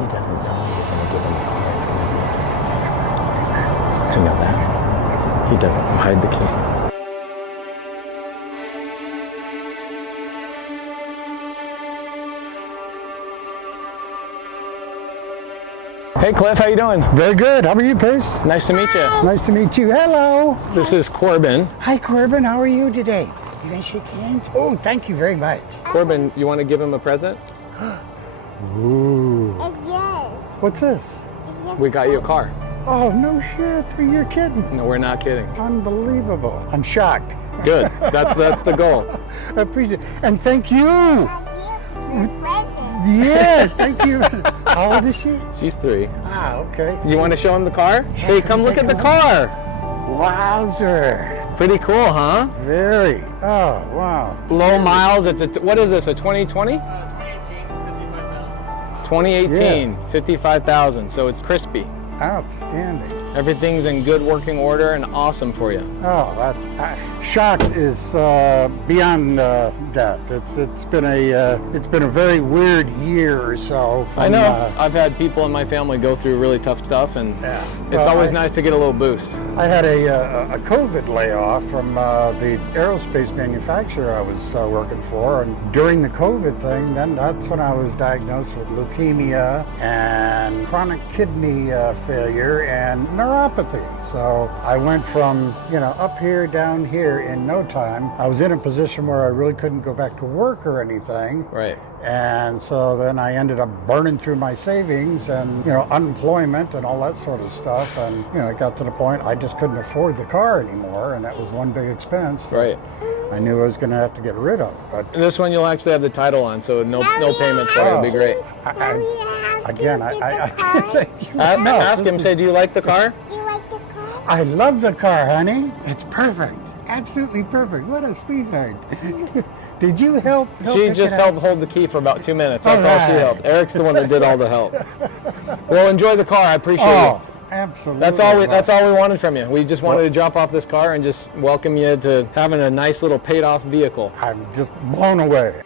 He doesn't know you're going to give him a car. It's going to be a surprise. To know that, he doesn't hide the key. Hey Cliff, how you doing? Very good. How are you, Pace? Nice to meet you. Nice to meet you. Hello. This is Corbin. Hi, Corbin. How are you today? You gonna shake hands? Oh, thank you very much. Corbin, you want to give him a present? Ooh. It's yes. What's this? It's yes. We got you a car. Oh, no shit. You're kidding. No, we're not kidding. Unbelievable. I'm shocked. Good. That's the goal. I appreciate it. And thank you. Your present. Yes, thank you. How old is she? She's 3. Ah, okay. You want to show him the car? Yeah, Hey, come look at the car. Wowzer. Pretty cool, huh? Very. Oh, wow. Low miles. It's what is this? A 2020? 2018, 55,000. So it's crispy. Outstanding. Everything's in good working order and awesome for you. Oh, that's shocked is beyond that. It's been a very weird year or so. I know. I've had people in my family go through really tough stuff, and it's always nice to get a little boost. I had a COVID layoff from the aerospace manufacturer I was working for, and during the COVID thing, then that's when I was diagnosed with leukemia and chronic kidney failure and neuropathy. So I went from, up here, down here in no time. I was in a position where I really couldn't go back to work or anything. Right. And so then I ended up burning through my savings and, unemployment and all that sort of stuff. And, it got to the point I just couldn't afford the car anymore. And that was one big expense that Right. I knew I was going to have to get rid of. But This one you'll actually have the title on, so no payments for it. It'll be great. Ask him, say, do you like the car? Do you like the car? I love the car, honey. It's perfect. Absolutely perfect. What a sweetheart. Did you help She pick just it up? helped hold the key for about 2 minutes. That's all she Alright. helped. Eric's the one that did all the help. Well, enjoy the car. I appreciate Oh, it. absolutely. That's all we wanted from you. We just wanted to drop off this car and just welcome you to having a nice little paid off vehicle. I'm just blown away.